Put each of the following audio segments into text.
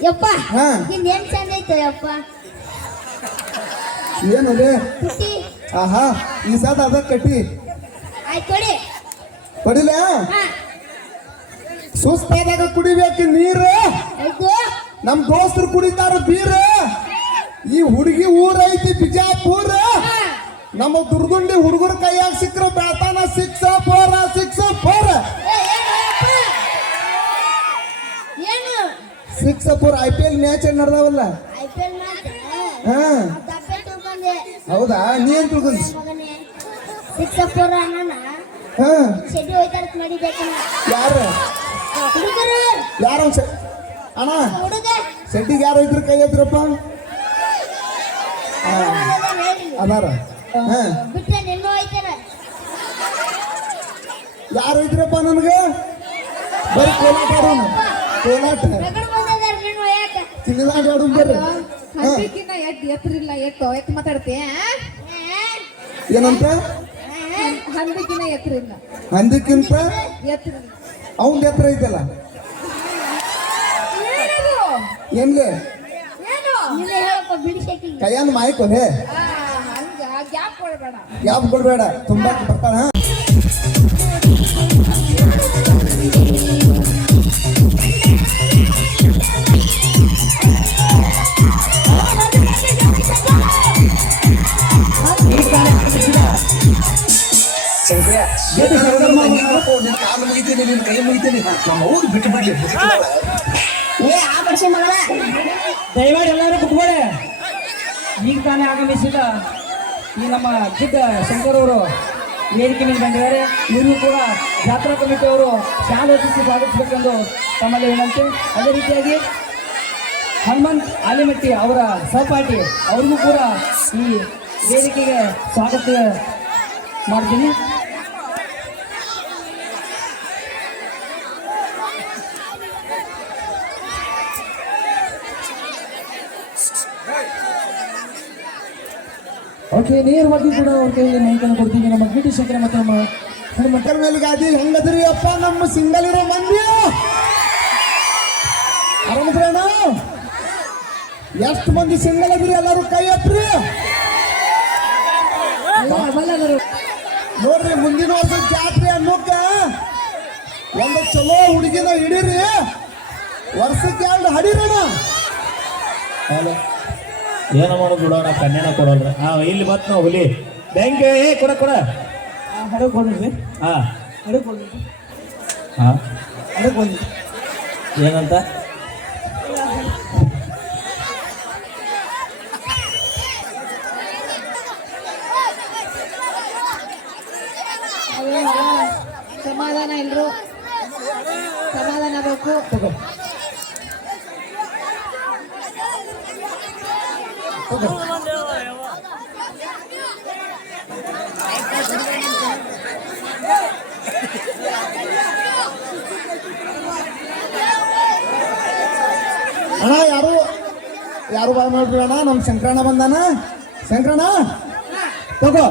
ಯಪ್ಪ ಹಾ. ನಿಂದ ಏನ್ ಚಂದ ಐತೆ ಯಪ್ಪ? ಏನದೆ? ಪುಟ್ಟಿ. ಆಹಾ ಈ ಸಾದ ಅದ ಕಟ್ಟಿ. ಆಯ್ತು ಕೊಡಿ. ಹೊಡಿಲ ಹಾ. ಸುಸ್ತಾದಾಗ ಕುಡಿಬೇಕು ನೀರು. ಆಯ್ತು. ನಮ್ ದೋಸ್ತರು ಕುಡಿತಾರ ಬೀರ್. ಈ ಹುಡುಗಿ ಊರೈತಿ ಬಿಜಾಪುರ. ಹಾ. ನಮ್ಮ ದುರ್ಗುಂಡಿ ಹುಡುಗರ ಕೈಯಾಗ ಸಿಕ್ಕ್ರ ಬ್ಯಾತಾನ ಸಿಕ್ಸ ಫೋರ್ ಸಿಕ್ಸ್ ಫೋರ್ ಏ, ಏನು ಯಪ್ಪ? ಏನು six four I P L match ನಡೆದಾವಲ್ಲ? ಹಾ. ಹೌದಾ? ನೀ ಏನ್ ತಿಳ್ಕೊಂಡ್ ಸಿಕ್ಸ್ ಫೋರ್ ಹಾ. ಯಾರ? ಯಾರ ಅಣ್ಣ? ಸೆಟ್ಟಿಗೆ ಯಾರು ಇದ್ರ ಕೈ ಎದ್ರಪ್ಪ? ಅದಾರ? ಹಾ. ಯಾರು ಇದ್ರಪ್ಪ ನನಗೆ? ಬರೀ ಕೋಲಾಟ ಕೋಲಾಟ. ಒಯ್ಯಾಕ ಆಡು ಹಾ. ಇಲ್ಲ ಎದ್ದು ಎತ್ತರಿಲ್ಲ ಎತ್ತು ಎತ್ತು ಮಾತಾಡ್ತೀಯ? ಏನಂತ? ಹಂದಿಕಿನ ಎತ್ತರಿಲ್ಲ ಹಂದಿಕ್ಕಿಂತ ಎತ್ತರಿಲ್ಲ ಅವನ್ ಎತ್ತರ ಐತಲ್ಲ? ಏನ್ಲೆ? ಕೈಯನ್ ಮಾಯ್ಕೊಲೆ ಗ್ಯಾಪ್ ಕೊಡಬೇಡ. ಯಾವ್ದು ಕೊಡ್ಬೇಡ ತುಂಬಾ ಬರ್ತಾಳ ಕಾಲು ಮುಗಿತೀನಿ ನಿನ್ನ ಕೈ ಮುಗಿತೀನಿ. ನಮ್ಮ ಅವ್ರು ಬಿಟ್ಟು ಬಿಡ್ಲಿ ಏ ಆ ವರ್ಷ ಮಗಳ. ದಯಮಾಡಿ ಎಲ್ಲರೂ ಕುತ್ಕೊಳ್ಳಿ. ಈಗ ತಾನೇ ಆಗಮಿಸಿದ ಈ ನಮ್ಮ ಜಿದ್ದ ಶಂಕರ್ ಅವರು ವೇದಿಕೆ ಮೇಲೆ ಬಂದಿದ್ದಾರೆ. ಇವರು ಕೂಡ ಜಾತ್ರಾ ಕಮಿಟಿ ಅವರು ಶಾಲೆ ಹೊತ್ತಿಸಿ ಸ್ವಾಗತಿಸಬೇಕೆಂದು ತಮ್ಮಲ್ಲಿ ವಿನಂತಿ. ಅದೇ ರೀತಿಯಾಗಿ ಹನುಮಂತ್ ಆಲಿಮಟ್ಟಿ ಅವರ ಸಹಪಾಠಿ ಅವ್ರಿಗೂ ಕೂಡ ಈ ವೇದಿಕೆಗೆ ಸ್ವಾಗತ ಮಾಡ್ತೀನಿ. ಓಕೆ ನೇರವಾಗಿ ಕೂಡ ಅವ್ರ ಕೈಯಲ್ಲಿ ಮೈಕನ್ನು ಕೊಡ್ತೀವಿ. ನಮ್ಮ ಗಿಡ್ಡಿ ಶಂಕರ ಮತ್ತು ನಮ್ಮ ಹನುಮಂತ ಮಕ್ಕಳ ಮೇಲೆ ಗಾದಿ ಹೆಂಗದ್ರಿ ಅಪ್ಪ? ನಮ್ಮ ಸಿಂಗಲ್ ಇರೋ ಮಂದಿ ಆರಾಮದ್ರೇನ ಎಷ್ಟು ಮಂದಿ ಸಿಂಗಲ್ ಅದ್ರಿ ಎಲ್ಲರೂ ಕೈ ಹತ್ರಿ ನೋಡ್ರಿ, ಮುಂದಿನ ವರ್ಷ ಜಾತ್ರೆ ಅನ್ನೋಕ ಒಂದು ಚಲೋ ಹುಡುಗಿನ ಹಿಡೀರಿ. ವರ್ಷಕ್ಕೆ ಎರಡು ಹಡಿರೋಣ. ಏನೋ ಮಾಡೋದು ಬಿಡೋಣ ಕನ್ಯಾನ ಕೊಡೋಲ್ರ. ಹಾ ಇಲ್ಲಿ ಮತ್ ನಾವು ಹುಲಿ. ಬ್ಯಾಂಕ್ ಏ ಕೊಡ ಕೊಡ. ಹಡಗ್ ಬಂದ್ರಿ ಹಾ ಹಡಗ್ ಬಂದ್ರಿ ಹಾ ಹಡಗ್ ಬಂದ್ರಿ ಏನಂತ? ಸಮಾಧಾನ ಎಲ್ರು ಸಮಾಧಾನ ಬೇಕು ಅಣ್ಣ ಯಾರು? ಯಾರು ಬಾಯ್ ಮಾಡ್ಬಿಡಣ್ಣ ನಮ್ಮ ಶಂಕರಣ್ಣ ಬಂದಾನ? ಶಂಕರಣ್ಣ? ತಗೋ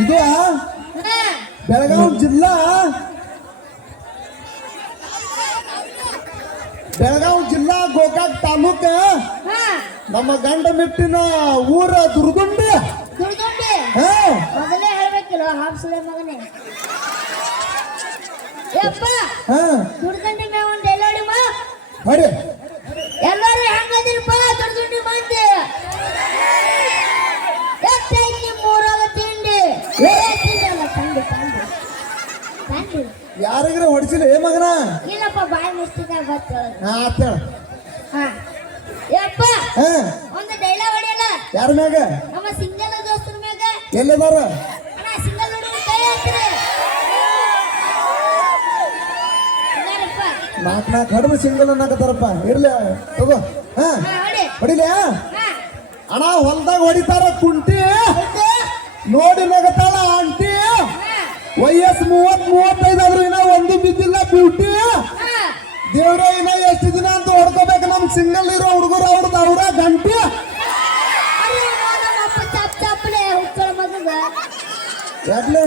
ಇದು ಬೆಳಗಾವಿ ಜಿಲ್ಲಾ ಬೆಳಗಾವಿ ಜಿಲ್ಲಾ ಗೋಕಾಕ್ ತಾಲೂಕ? ನಮ್ಮ ಗಂಡ ಮೆಟ್ಟಿನ ಊರ ದುರ್ಗುಂಡಿ ಮೊದಲೇ ಹೇಳ್ಬೇಕಿಲ್ಲ ಹಾಪ್ಸಲೆ ಮಗನೇ. ಯಪ್ಪ ಹಾ. ದುಡ್ದುಂಡಿ ಮೇ ಒಂದು ಎಲ್ಲಾಡಿ ಮಾ. ಹೊಡಿ ಎಲ್ಲರೂ ಹೆಂಗದಿರಪ್ಪ ದುಡ್ದುಂಡಿ ಮಂದಿ ಎಷ್ಟೈತಿ ನಿಮ್ಮ ಊರಾಗ ತಿಂಡಿ? ತಿಂಡಲ್ಲ, ಯಾರಿಗ್ರ ಹೊಡಿಸಿಲ್ಲ ಏ ಮಗನ? ಇಲ್ಲಪ್ಪ ಬಾಯಿ ಹಾ ಆತ ಹಾ ಯಪ್ಪ ಒಂದು ಡೈಲಾಗ್ ಹೊಡಿಯಲ್ಲ? ಯಾರ ಮ್ಯಾಗ? ನಮ್ಮ ಸಿಂಗಲ್ ದೋಸ್ತರ ಮ್ಯಾಗ. ಎಲ್ಲದಾರ? ಅಣ್ಣ ಸಿಂಗಲ್ ಹುಡುಗ ಕೈ ಹತ್ತಿರಿ ಇದಾರಪ್ಪ. ನಾಲ್ಕು ಸಿಂಗಲ್ ಅನ್ನಕತ್ತಾರಪ್ಪ. ಇರ್ಲಿ ತಗೋ. ಹಾ. ಅಣ್ಣ ಹೊಲ್ದಾಗ ಹೊಡಿತಾರ ಕುಂಟಿ. ನೋಡಿ ನಗತಾಳ ಆಂಟಿ. ವಯಸ್ಸು ಮೂವತ್ ಮೂವತ್ತೈದು ಆದ್ರೂ ಇನ್ನ ಒಂದು ಬಿದ್ದಿಲ್ಲ ಬ್ಯೂಟಿ ದೇವ್ರ ಇನ್ನ ಎಷ್ಟು ದಿನ ಅಂತ ಹೊಡ್ಕೋಬೇಕು ನಮ್ ಸಿಂಗಲ್ ಇರೋ ಯಾಕ್ಲೆ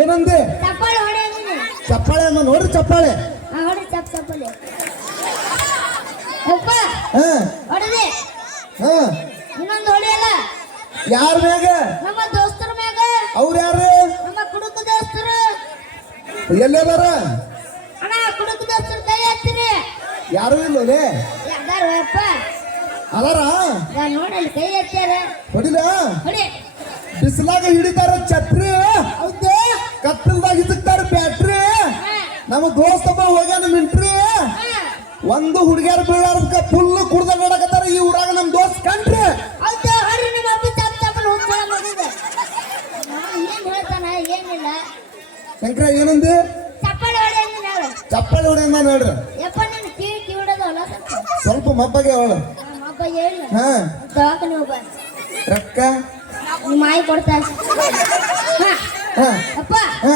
ಏನಂದೆ? ಚಪ್ಪಾಳೆ ಅಮ್ಮ ಚಪ್ಪಾಳೆ ನೋಡ್ರಿ ಚಪ್ಪಾಳೆ. ಹಾ ಹೊಡಿ ಚಪ್ ಚಪ್ಪಲಿ. ಹಾ. ಹೊಡೆದೆ. ಹಾ. ಇನ್ನೊಂದು ಹೊಡೆಯಲ್ಲ. ಯಾರ ಮ್ಯಾಗ? ನಮ್ಮ ದೋಸ್ತರ ಮ್ಯಾಗ. ಅವ್ರ ಯಾರು ನಮ್ಮ ಕುಡುಕ ದೋಸ್ತರು. ಎಲ್ಲದಾರ ಅಣ್ಣ ಕುಡುಕ ದೋಸ್ತರು ಕೈ ಹತ್ತಿರಿ ಯಾರು ಇಲ್ಲ ಯಾವ್ದಾರು ಯಪ್ಪ ಅದಾರ? ನಾ ನೋಡಲ್ಲಿ ಕೈ ಹಚ್ಚಾರ ಹೊಡಿಲ? ಹೊಡಿ. ಬಿಸಿಲಾಗ ಹಿಡಿತಾರ ಛತ್ರಿ. ಕತ್ತಲ್ದಾಗ ಹಿಸುಕ್ತಾರ ಬ್ಯಾಟ್ರಿ. ನಮ್ಮ ದೋಸ್ತಮ್ಮ ಹೋಗ್ಯಾನ ಮಿಂಟ್ರಿ. ಒಂದು ಹುಡುಗಿಯರ್ ಬೀಳಾರ್ದಕ್ಕ ಫುಲ್ ಕುಡ್ದ ನೋಡಕತ್ತಾರ ಈ ಊರಾಗ ನಮ್ ದೋಸ್ತ್ ಕಂಡ್ರಿ ಶಂಕರ ಏನಂದಿ? ಚಪ್ಪಳ ಹೊಡೆ ನೀನು ಹೊಲ ಸ್ವಲ್ಪ ಮಬ್ಬಗೆ ಅವಳು ಹಾ. ರೊಕ್ಕ? ನಿಮ್ಮ ಮಾಯಿ ಕೊಡ್ತಾ ಹಾ. ಅಪ್ಪ ಹಾ.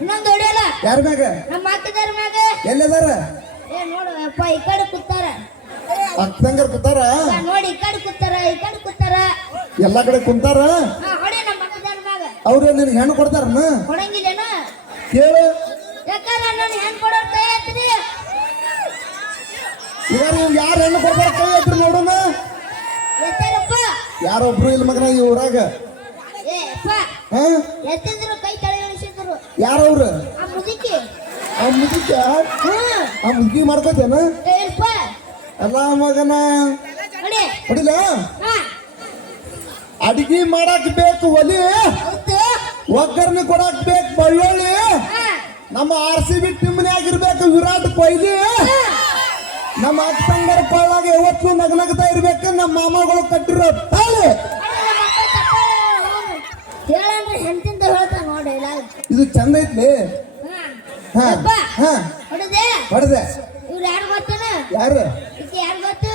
ಇನ್ನೊಂದು ಹೊಡೆಯಲ್ಲ? ಯಾರ ಮ್ಯಾಗ? ನಮ್ಮ ಅಕ್ಕದಾರ ಮ್ಯಾಗ? ಎಲ್ಲದಾರ? ಏ ನೋಡು ಅಪ್ಪ ಈ ಕಡೆ ಕೂತಾರ. ಅಕ್ಕಂಗರ್ ಕೂತಾರ? ನೋಡಿ ಈ ಕಡೆ ಕೂತಾರ ಈ ಕಡೆ ಕೂತಾರ. ಎಲ್ಲಾ ಕಡೆ ಕುಂತಾರ? ಹಾ ಹೊಡೆ ನಮ್ಮ ಅಕ್ಕದಾರ ಮ್ಯಾಗ. ಅವ್ರು ನಿನ್ಗೆ ಹೆಣ್ಣು ಕೊಡ್ತಾರನ? ಕೊಡಂಗಿಲ್ಲೇನ? ಕೇಳು. ಯಾಕಾರ ನಾನು ಹೆಣ್ಣು ಕೊಡೋರ್ ಕೈ ಈಗ ಯಾರು ಹೆಣ್ಣು ಕೊಡ್ತಾರ ಕೈ ನೋಡೋಣ ಯಾರೊಬ್ರು ಇಲ್ಲ ಮಗನ ಈ ಊರಾಗ? ಯಾರವ್ರು? ಆ ಮುದುಕಿ. ಆ ಮುದುಕ ಮಾಡ್ಕೋತೇನ? ಅಲ್ಲ ಮಗನ. ಹೊಡಿ. ಹೊಡಿಲ? ಅಡಿಗೆ ಮಾಡಕ್ ಬೇಕು ಒಲಿ. ಒಗ್ಗರ್ನ ಒಗ್ಗರಣೆ ಕೊಡಕ್ ಬೇಕು ಬಳ್ಳೊಳ್ಳಿ ನಮ್ಮ ಆರ್ ಸಿ ಬಿ ಟೀಮ್ನಾಗಿರ್ಬೇಕು ವಿರಾಟ್ ಕೊಹ್ಲಿ. ನಮ್ಮ ಅಕ್ಕಂಗರ ಕೊಳ್ಳಾಗ ಯಾವತ್ತೂ ನಗನಗ್ತಾ ಇರ್ಬೇಕು. ನಮ್ಮ ಮಾಮಗಳು ಕಟ್ಟಿರೋ ತಾಳಿ. ಹೇಳಂದ್ರೆ ನೋಡಿ ಇದು ಚಂದ ಐತ್ಲಿ? ಹಾ. ಅಪ್ಪ ಹಾ. ಹೊಡೆದೆ? ಹೊಡೆದೆ. ಇವ್ರು ಯಾರು ಗೊತ್ತೇನ? ಯಾರು? ಈಕಿ ಯಾರು ಗೊತ್ತು?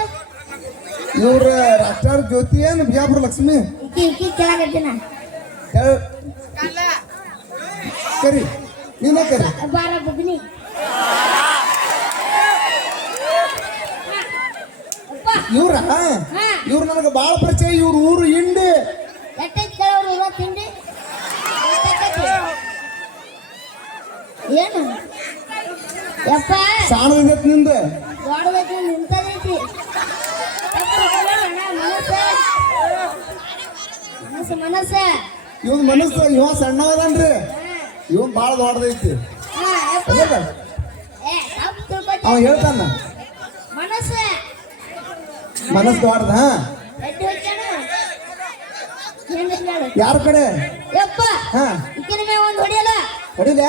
ಇವ್ರ ರಾಷ್ಟ್ರ ಜ್ಯೋತಿ ಏನು ಬಿಜಾಪುರ ಲಕ್ಷ್ಮಿ? ಈಕಿ ಈಕಿ. ಕರಿ ನೀನೇ ಕರಿ. ಬಾರ ಬುಗ್ನಿ ಇವ್ರ ಹಾ ಇವ್ರು ನನಗೆ ಬಾಳ ಪರಿಚಯ ಇವ್ರ ಊರು ಇಂಡಿ ಎಟ್ಟೈತ್ ಕೇಳೋರು ಇವ ತಿಂಡಿ ಎಷ್ಟೈತಿ? ಏನು ಯಪ್ಪ ಸಾಣದಿಂದ ನಿಂದ ದೊಡ್ಡದೈತಿ ನಿಂತದೈತಿ ಯಪ್ಪ, ಅಣ್ಣ, ಮನಸ್ಸ ಮನಸ್ಸು ಮನಸ್ಸ ಇವನ್ ಮನಸ್ಸು ಇವ ಸಣ್ಣವದನ್ರಿ ಇವನ್ ಬಾಳ ದೊಡ್ಡದೈತಿ ಹಾ ಯಪ್ಪ ಹೌದಾ? ಏ ತಪ್ಪು ತಿಳ್ಕೊತಿ ಅವ ಹೇಳ್ತಾನ ಮನಸ್ಸು ಮನಸ್ಸು ದೊಡ್ಡದ ಯಾರ ಕಡೆ? ಹೊಡಿಲ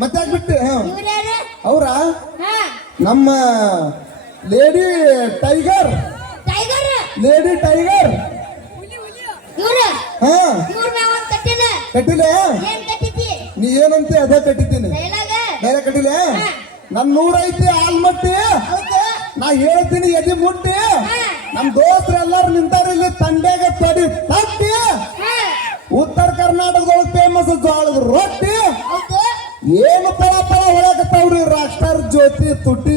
ಮತ್ತೆ ಬಿಟ್ಟು ಅವ್ರ? ನಮ್ಮ ಲೇಡಿ ಟೈಗರ್. Lady tiger. ಕಟ್ಟಿಲ್ಲ. ಕಟ್ಟಿಲ ನೀ ಏನಂತೆ ಅದೇ ಕಟ್ಟಿದ್ದೀನಿ. ಬೇರೆ ಕಟ್ಟಿಲ್ಲ ನನ್ನ ನೂರೈತಿ ಆಲ್ಮಟ್ಟಿ. ನಾ ಹೇಳ್ತೀನಿ ಎದಿ ಮುಟ್ಟಿ. ನಮ್ ದೋಸ್ತರು ಎಲ್ಲಾರು ನಿಂತಾರ ಇಲ್ಲಿ ತಂಡ್ಯಾಗ ತಡಿ ತಟ್ಟಿ. ಹಾ. ಉತ್ತರ ಕರ್ನಾಟಕದೊಳಗೆ ಫೇಮಸ್ ಜೋಳದ ರೊಟ್ಟಿ. ಏನು ಪಳ ಪಳ ಹೊಳಕತ್ತಾವ್ರಿ ರಾಷ್ಟ್ರ ಜ್ಯೋತಿ ತುಟ್ಟಿ.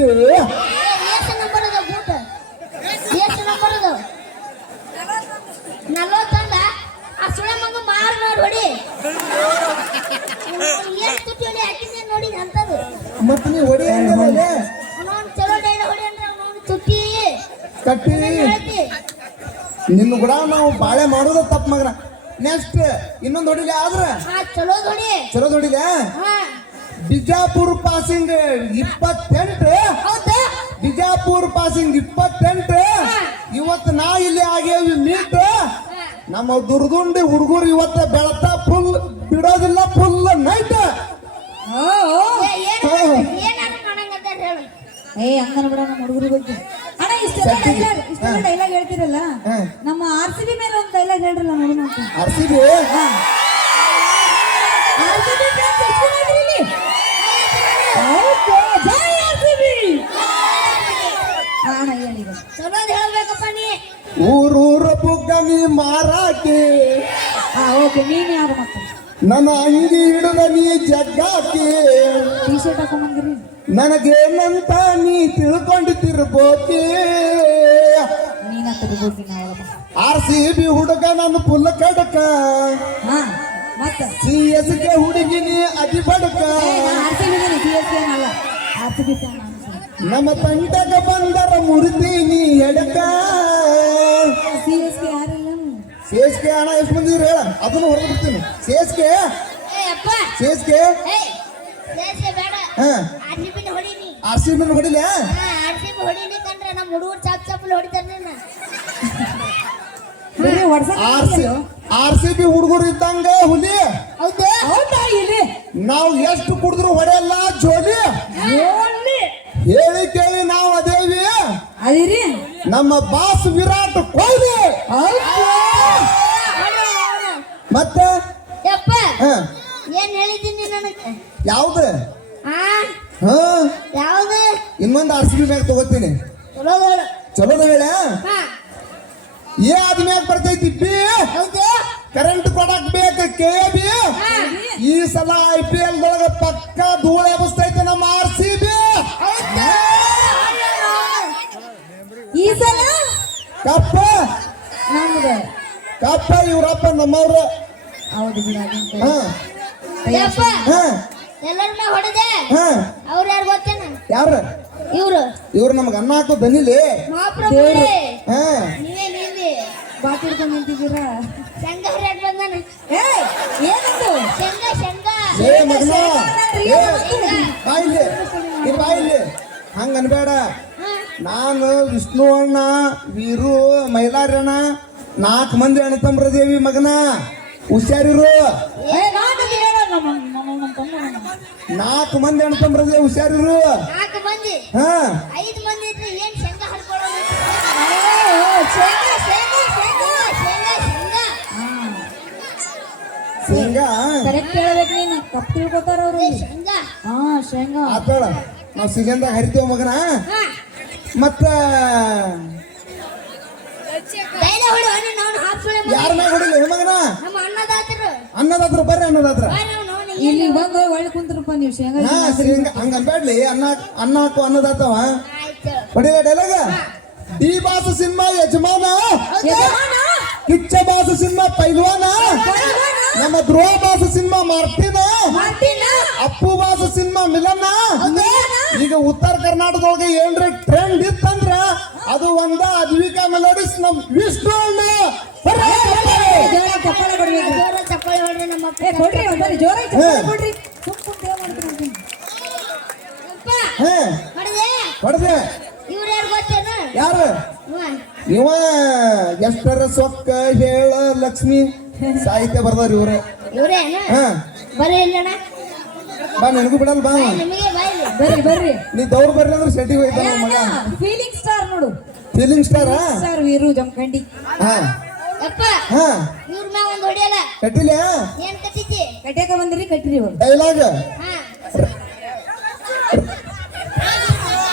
ಮತ್ತೆ ನೀವು ಅದ ಕಟ್ಟಿ. ನಿನ್ನ ಕೂಡ ನಾವು ಬಾಳೆ ಮಾಡೋದ ತಪ್ಪ ಮಗನ. ನೆಕ್ಸ್ಟ್ ಇನ್ನೊಂದು ಹೊಡಿಲಿ ಆದ್ರ? ಚಲೋ ಹೊಡಿ. ಚಲೋ ಹೊಡಿಲೆ? ಹಾ. ಬಿಜಾಪುರ ಪಾಸಿಂಗ್ ಇಪ್ಪತ್ತೆಂಟು. ಬಿಜಾಪುರ್ ಬಿಜಾಪುರ ಪಾಸಿಂಗ್ ಇಪ್ಪತ್ತೆಂಟು. ಇವತ್ತು ನಾ ಇಲ್ಲಿ ಆಗೇವಿ ಮೀಟ್ ನಮ್ಮ ದುರ್ದುಂಡಿ ಹುಡುಗರು ಇವತ್ತ ಬೆಳತಾ ಫುಲ್ ಬಿಡೋದಿಲ್ಲ ಫುಲ್ ನೈಟ್ ಏ, ಏನು ಏನಾದ್ರು ಮಾಡಂಗಂತ ಹೇಳು. ಏ ಹಂಗನ ಬಿಡ ನಮ್ಮ ಹುಡುಗರು ಬಗ್ಗೆ ಇಷ್ಟೆಲ್ಲ ಡೈಲಾಗ್ ಹೇಳ್ತಿರಲ್ಲ? ನಮ್ಮ ಆರ್ ಸಿ ಬಿ ಮೇಲೆ ಒಂದು ಡೈಲಾಗ್ ಹೇಳ್ರಲ್ಲ ನೋಡೋಣ ಜೈ RCB! ಹಾ, ಅಣ್ಣ ಹೇಳಿ. ಚಲೋ ಹೇಳ್ಬೇಕಪ್ಪ ನೀ. ಊರೂರ ಬುಗ್ಗನಿ ಮಾರಾಕಿ ಹಾ ಓಕೆ ನೀನು ಯಾರು ಮತ್ತೆ ನನ್ನ ಅಂಗಿ ಹಿಡಿದ ನೀ ಜಗ್ಗಾಕಿ. ನನಗೆ ಶರ್ಟ್ ನನಗೇನಂತ ನೀ ತಿಳ್ಕೊಂಡಿರ್ಬೋಕಿ ನೀನ ತಗೋಗಿ ನಾವಲ್ಲ ಆರ್ ಸಿ ಬಿ ಹುಡುಗ ನನ್ನ ಪುಲ್ಲ ಕಡಕ. ಹಾ ಮತ್ತ? ಸಿ ಎಸ್ ಕೆ ಹುಡುಗಿನಿ ಅತಿ ಬಡಕ. ನಮ್ಮ ತಂಡಗ ಬಂದರ ಮುರಿತೀನಿ ಎಡಕ. ಸಿ ಎಸ್ ಕೆ ಯಾರಿಲ್ಲ ಸಿ ಅಣ್ಣ ಕೆ ಹಣ ಎಷ್ಟು ಮಂದಿ ಹೇಳ ಅದನ್ನು ಹೊಡೆದು ಬಿಡ್ತೀನಿ. ಸೇಸ್ಗೆ? ಸೇಸ್ಗೆ? ಹಾ. ಆರ್ ಸಿ ಬಿ ಹೊಡಿಲ್ಲ ಹಾ ಆರ್ಸಿಬಿ ಹೊಡೀನಿ ಕಂಡ್ರೆ ನಮ್ಮ ಹುಡುಗರು ಚಾಪ್ ಚಾಪಲ್ಲಿ ಹೊಡಿತಾರೆ ನಿನ್ನ. ಬರೀ ಹೊಡ್ಸಕ್ R C R C B ಹುಡುಗರು ಇದ್ದಂಗ ಹುಲಿ. ನಾವು ಎಷ್ಟು ಕುಡಿದ್ರು ಹೊಡೆಯಲ್ಲ ಜೋಲಿ. ಹೇಳಿ ಕೇಳಿ ನಾವು ಅದೇವಿ. ನಮ್ಮ ಬಾಸ್ ವಿರಾಟ್ ಕೊಹ್ಲಿ. ಮತ್ತೆ? ಯಪ್ಪ ಹ. ಏನ್ ಹೇಳಿದ್ದೀನಿ ನನಗೆ? ಯಾವ್ದು? ಆ? ಹಾ? ಯಾವ್ದು? ಇನ್ನೊಂದು ಆರ್ ಸಿ ಬಿ ಮ್ಯಾಗ ತಗೋತೀನಿ. ಚಲೋ ಹೇಳು. ಚಲೋದ ಹೇಳ? ಹಾ. ಏ ಅದ್ ಮ್ಯಾಗ ಬರ್ತೈತಿ ಬಿ. ಹೌದು. ಕರೆಂಟ್ ಕೊಡಕ್ ಬೇಕು ಕೆ ಬಿ. ಈ ಸಲ ಐ ಪಿ ಎಲ್ ದೊಳಗ ಪಕ್ಕ ಧೂಳ ಎಬ್ಸ್ತೈತೆ ನಮ್ಮ ಆರ್ ಸಿ ಬಿ. ಈ ಸಲ? ಕಪ್ಪ. ನಮ್ದು. ಕಪ್ಪ ಇವ್ರಪ್ಪ ನಮ್ಮವ್ರ. ಹೌದು ಬಿಡ ಅದಂತ. ಹ. ಯಪ್ಪ ಹ. ಎಲ್ಲರನ್ನ ಹೊಡೆದೆ? ಹ. ಅವ್ರು ಯಾರು ಗೊತ್ತೇನ? ಯಾರ? ಇವ್ರು. ಇವ್ರು ನಮ್ಗೆ ಅನ್ನ ಹಾಕೋ ದನಿಲಿ ಮಹಾಪ್ರಭು ಹ. ನೀವೇ ನೀವೇ ಬಾಟ್ ನಿಂತಿದ್ದೀರಾ? ಶಂಗ ಹರಿಯಾಕ್ ಬಂದಾನ? ಏ ಏನಂದು? ಶಂಗ ಶಂಗ. ಏ ಮಗನ. ಏ ಬಾಯಿಲಿ ಈ ಬಾಯಿಲಿ ಹಂಗ ಅನ್ಬೇಡ ನಾನು ವಿಷ್ಣು ಅಣ್ಣ ವೀರು ಮೈಲಾರಣ್ಣ ನಾಲ್ಕು ಮಂದಿ ಅಣ್ಣ ದೇವಿ ಮಗನ. ಹುಷಾರಿರು. ನಾಲ್ಕು ಮಂದಿ ಅಣ್ಣ ದೇವಿ ಹುಷಾರಿರು. ಹಾ. ಶಂಗ ಕರೆಕ್ಟ್ ಹೇಳ್ಬೇಕು ನೀನು. ತಪ್ಪು ತಿಳ್ಕೊತಾರ ಅವ್ರು ಶೇಂಗಾ? ಹಾ ಶೇಂಗಾ. ಆತಳ ನಾವು ಹರಿತೇವ ಮಗನ. ಮತ್ತ ಡೈಲ ಹೊಡು ಅಣ್ಣ ನಾವು ಹಾಫ್ ಸುಳೆ ಯಾರ ಮ್ಯಾಗ ಹೊಡಿಲಿ? ಹೆಣ್ಮಗನ ನಮ್ಮ ಅನ್ನದಾತರು. ಅನ್ನದಾತ್ರ ಬರ್ರಿ ಅನ್ನದಾತ್ರ. ಇಲ್ಲಿ ಬಂದ ಒಳ್ಳೆ ಕುಂತ್ರಪ್ಪ ನೀವು ಶೇಂಗಾ ಹಾ ಶೇಂಗಾ. ಹಂಗ ಅನ್ಬೇಡ್ಲಿ ಅನ್ನ ಅನ್ನ ಹಾಕು ಅನ್ನದಾತವ. ಹೊಡಿಲ ಡೈಲಾಗ? ಡಿ ಬಾಸ ಸಿನಿಮಾ ಯಜಮಾನ. ಕಿಚ್ಚ ಬಾಸ ಸಿನಿಮಾ ಪೈಲ್ವಾನ. ನಮ್ಮ ಧ್ರುವ ಬಾಸ ಸಿನಿಮಾ ಮಾರ್ತಿನ. ಮಾರ್ಟಿನ, ಅಪ್ಪು ಬಾಸ ಸಿನಿಮಾ ಮಿಲನ್ನ ಮಿಲನ. ಈಗ ಉತ್ತರ ಕರ್ನಾಟಕದೊಳಗೆ ಏನ್ರಿ ಟ್ರೆಂಡ್ ಇತ್ತಂದ್ರ ಅದು ಒಂದ ಅದ್ವಿಕಾ ಮೆಲೋಡಿಸ್ ನಮ್ ವಿಷ್ಣು ಅಣ್ಣ. ಕೊಡ್ರಿ ಜೋರಾಗಿ ಚಪ್ಪಾಳೆ ಕೊಡ್ರಿ ಹೊಡೆದೆ. ಇವ್ರು ಯಾರು ಇವ. ಎಷ್ಟರ ಸೊಕ್ಕ ಹೇಳ ಲಕ್ಷ್ಮಿ. ಸಾಹಿತ್ಯ ಬರ್ದಾರ ಇವ್ರೆ. ಬಾ ನಿನಗೂ ಬಿಡಲ್ಲ ಬಾ. ಬರ್ರಿ ಬರ್ರಿ. ನೀ ದೌರ್ ಬರ್ರಿ ಅಂದ್ರೆ ಸೆಟ್ಟಿಗೆ ಹೋಯ್ತಾನ ಮಗ. ಫೀಲಿಂಗ್ ಸ್ಟಾರ್ ನೋಡು. ಫೀಲಿಂಗ್ ಸ್ಟಾರ? ಸರ್ ವೀರು ಜಮಖಂಡಿ. ಹಾ. ಅಪ್ಪ ಹಾ. ಇವ್ರ ಮ್ಯಾಗ ಒಂದು ಹೊಡಿಯಲ್ಲ? ಕಟ್ಟಿಲ್ಲ ಏನ್ ಕಟ್ಟಿತಿ ಕಟ್ಯಾಕ ಬಂದಿರಿ ಕಟ್ಟಿರಿ ಇವಾಗ. ಡೈಲಾಗ್. ಹಾ.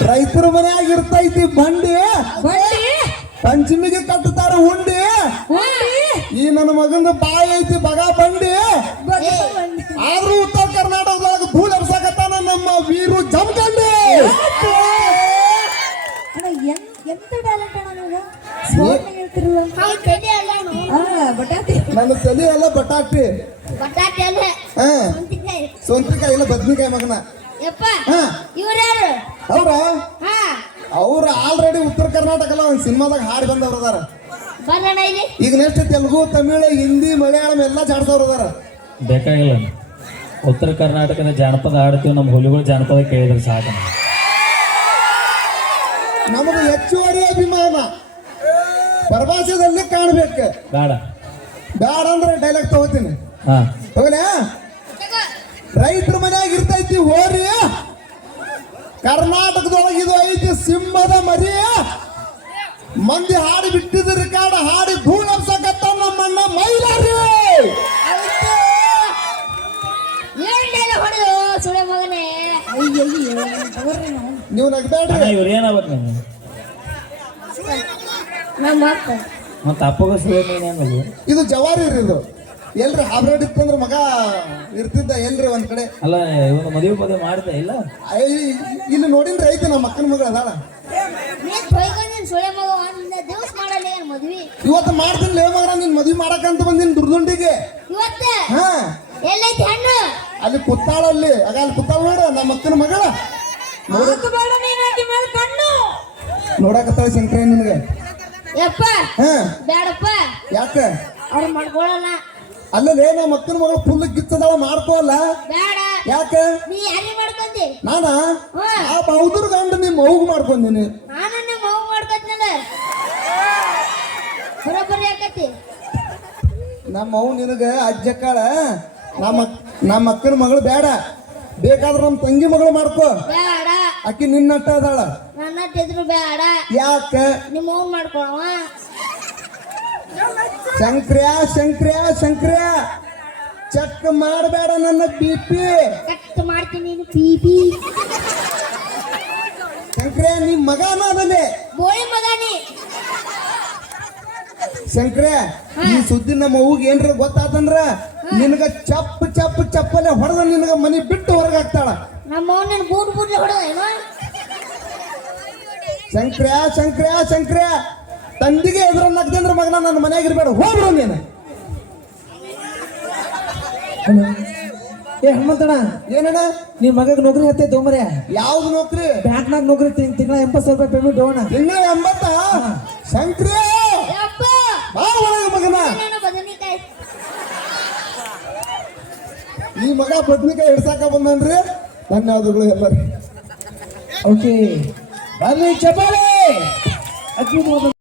ರೈತರ ಮನ್ಯಾಗ ಇರ್ತೈತಿ ಬಂಡಿ. ಬಂಡಿ. ಪಂಚಮಿಗೆ ಕಟ್ಟುತ್ತಾರ ಉಂಡಿ. ಈ ನನ್ನ ಮಗಂದ ಬಾಯಿ ಐತಿ ಬಗ ಬಂಡಿ. ಬಂಡಿ. ಆದ್ರೂ ನನ್ನ ತಲೆ ಎಲ್ಲ ಬಟಾಟಿ. ಬಟಾಟೆ ಅಲ್ಲ. ಹಾ. ಸೌಂತಿಕಾಯಿ. ಇಲ್ಲ ಬದ್ನಿಕಾಯಿ ಮಗನ. ಯಪ್ಪ ಹಾ. ಇವ್ರು ಯಾರು? ಅವ್ರ? ಹಾ. ಅವ್ರ ಆಲ್ರೆಡಿ ಉತ್ತರ ಕರ್ನಾಟಕ ಅಲ್ಲ ಒಂದು ಸಿನಿಮಾದಾಗ ಹಾಡಿ ಬಂದವ್ರ ಅದಾರ. ಈಗ ನೆಕ್ಸ್ಟ್ ತೆಲುಗು ತಮಿಳು ಹಿಂದಿ ಮಲಯಾಳಂ ಎಲ್ಲ ಜಾಡ್ದವ್ರ ಅದಾರ. ಬೇಕಾಗಿಲ್ಲ. ಉತ್ತರ ಕರ್ನಾಟಕದ ಜಾನಪದ ಆಡ್ತೀವಿ ನಮ್ಮ ಹುಲಿಗಳು ಜಾನಪದ ಕೇಳಿದ್ರೆ ಸಾಕು. ನಮ್ಗೆ. ನಮಗೆ ಹೆಚ್ಚುವರಿ ಅಭಿಮಾನ. ಪ್ರವಾಸದಲ್ಲಿ ಕಾಣ್ಬೇಕು. ಬೇಡ. ಬ್ಯಾಡ ಅಂದ್ರೆ ಡೈಲಾಗ್ ತಗೋತೀನಿ. ಹಾ. ರೈತರ ಮನ್ಯಾಗ ಇರ್ತೈತಿ ಹೋರಿ. ಕರ್ನಾಟಕದೊಳಗೆ ಇದು ಐತಿ ಸಿಂಹದ ಮರಿ. ಮಂದಿ ಹಾಡಿ ಬಿಟ್ಟಿದ ರೆಕಾರ್ಡ್ ಹಾಡಿ ಧೂಳ ಹಬ್ಸಕತ್ತ ನಮ್ಮಣ್ಣ ಮೈಲಾರಿ. ನಾವು ನಗ್ಬೇಡ್ರಿ ಇವ್ರು ಏನಾಗ್ಬೇಕು ನೀವು ನಮ್ಮ ಮತ್ತೆ ಅಪ್ಪಗ ಇದು ಜವಾರಿ ರೀ ಇದು. ಎಲ್ರಿ ಹಾಬ್ರೇಡ್ ಇತ್ತಂದ್ರೆ ಮಗ ಇರ್ತಿದ್ದ ಎಲ್ರಿ ಒಂದ್ ಕಡೆ. ಅಲ್ಲ ಇವನು ಮದುವೆ ಪದೇ ಮಾಡಿದೆ ಇಲ್ಲ? ಇಲ್ಲಿ ನೋಡಿನ್ರಿ ಐತೆ ನಮ್ಮ ಅಕ್ಕನ ಮಗಳು ಅದಾಳ. ಮಗ ಇವತ್ತು ಮಾಡ್ತೀನಿ ಲೇ ಮಗನ ನಿನ್ ಮದ್ವಿ ಮಾಡಕಂತ ಬಂದಿನ ದುರ್ದುಂಡಿಗೆ. ಇವತ್ತ? ಹಾ. ಎಲ್ಲೈತಿ ಹಣ್ಣು? ಅಲ್ಲಿ ಕುತ್ತಾಳ ಅಲ್ಲಿ ಆಗ ಅಲ್ಲಿ ಕುತ್ತಾಳ ನೋಡ ನಮ್ಮ ಅಕ್ಕನ ಮಗಳ. ನೋಡಕ್ಕ ನೀನ್ ಆಕಿ ಮೇಲೆ ಕಣ್ಣು. ನೋಡಕತ್ತಾಳ ಶಂಕರ ನಿನ್ಗೆ ಯಪ್ಪ ಹಾ. ಬೇಡಪ್ಪ ಯಾಕ? ಅವ್ರು ಮಾಡ್ಕೊಳಲ್ಲ. ಅಲ್ಲೇ ನಮ್ಮ ಅಕ್ಕನ ಮಗಳು ಫುಲ್ ಕಿತ್ತದವ ಮಾಡ್ಕೋಲ್ಲ ಬೇಡ ಯಾಕ? ನೀ ಯಾರಿಗೆ ಮಾಡ್ಕೊಂತಿ ನಾನು. ಆ ಬೌದ್ರ ಗಂಡ ನಿಮ್ಮ ಮೌಗ್ ಮಾಡ್ಕೊಂದಿನಿ. ನಾನು ನಿಮ್ಮ ಮಗು ಮಾಡ್ಕೊತ್ನಲ್ಲ. ಬರೋಬ್ಬರಿ ಆಕತಿ ನಮ್ಮ ಅವ್ ನಿನಗ ಕಾಳ. ನಮ್ಮ ನಮ್ಮ ಅಕ್ಕನ ಮಗಳು ಬೇಡ ಬೇಕಾದ್ರೆ ನಮ್ಮ ತಂಗಿ ಮಗಳು ಮಾಡ್ಕೋ. ಬೇಡ ಆಕಿ ನಿನ್ನಟ್ಟ ಅದಾಳ. ನನ್ನ ತಿದ್ರು ಬೇಡ ಯಾಕ? ನಿಮ್ಮ ಓನ್ ಮಾಡ್ಕೊಳವ. ಶಂಕ್ರ್ಯಾ ಶಂಕ್ರ್ಯಾ ಶಂಕ್ರ್ಯಾ. ಚೆಕ್ ಮಾಡಬೇಡ ನನ್ನ ಬಿ ಪಿ. ಕಟ್ ಮಾಡ್ತೀನಿ ನೀನು ಪಿ ಪಿ. ಶಂಕ್ರ್ಯಾ ನಿಮ್ ಮಗನ ಅದನೆ ಬೋಳಿ ಮಗನಿ ನೀ. ಶಂಕ್ರ ಈ ಸುದ್ದಿ ನಮ್ಮ ಅವ್ಗೆ ಏನ್ರ ಗೊತ್ತಾತಂದ್ರ ನಿನಗ ಚಪ್ಪ ಚಪ್ಪ ಚಪ್ಪಲೆ ಹೊಡೆದ ನಿನಗ ಮನೆ ಬಿಟ್ಟು ಹೊರಗಾಗ್ತಾಳ ನಮ್ಮ ಅವನ ಬೂಟ್ ಬೂಟ್ಲೆ ಹೊಡೆದ ಏನೋ? ಶಂಕ್ರ ಶಂಕ್ರ ಶಂಕ್ರ ತಂದಿಗೆ ಎದುರು ನಗ್ದಂದ್ರ ಮಗನ ನನ್ನ ಮನ್ಯಾಗ ಇರ್ಬೇಡ. ಹೋಗ್ಬಿಡು ನೀನು. ಏ ಹನುಮಂತಣ್ಣ ಏನಣ್ಣ? ನಿನ್ ಮಗಗ್ ನೌಕರಿ ಹತ್ತೆ ತೊಂಬರೆ ಯಾವ್ದು ನೌಕರಿ? ಬ್ಯಾಂಕ್ನಾಗ ನೌಕರಿ ತಿಂಗಳ ಎಂಬತ್ತು ಸಾವಿರ ರೂಪಾಯಿ ಪೇಮೆಂಟ್ ಹೋಗೋಣ ತಿಂಗಳ ಎಂಬತ್ತ? ಶಂಕ್ರ ಯಪ್ಪ! ಬಾ ಒಳಗ ಮಗನ. ಈ ಮಗ ಬದ್ನಿಕಾಯಿ ಹಿಡ್ಸಾಕ ಬಂದನ್ರಿ? ಧನ್ಯವಾದಗಳು ಎಲ್ಲರಿಗೆ ಓಕೆ ಅಲ್ಲಿ ಚಪಾಲೆ ಅದ್ಭುತವಾದ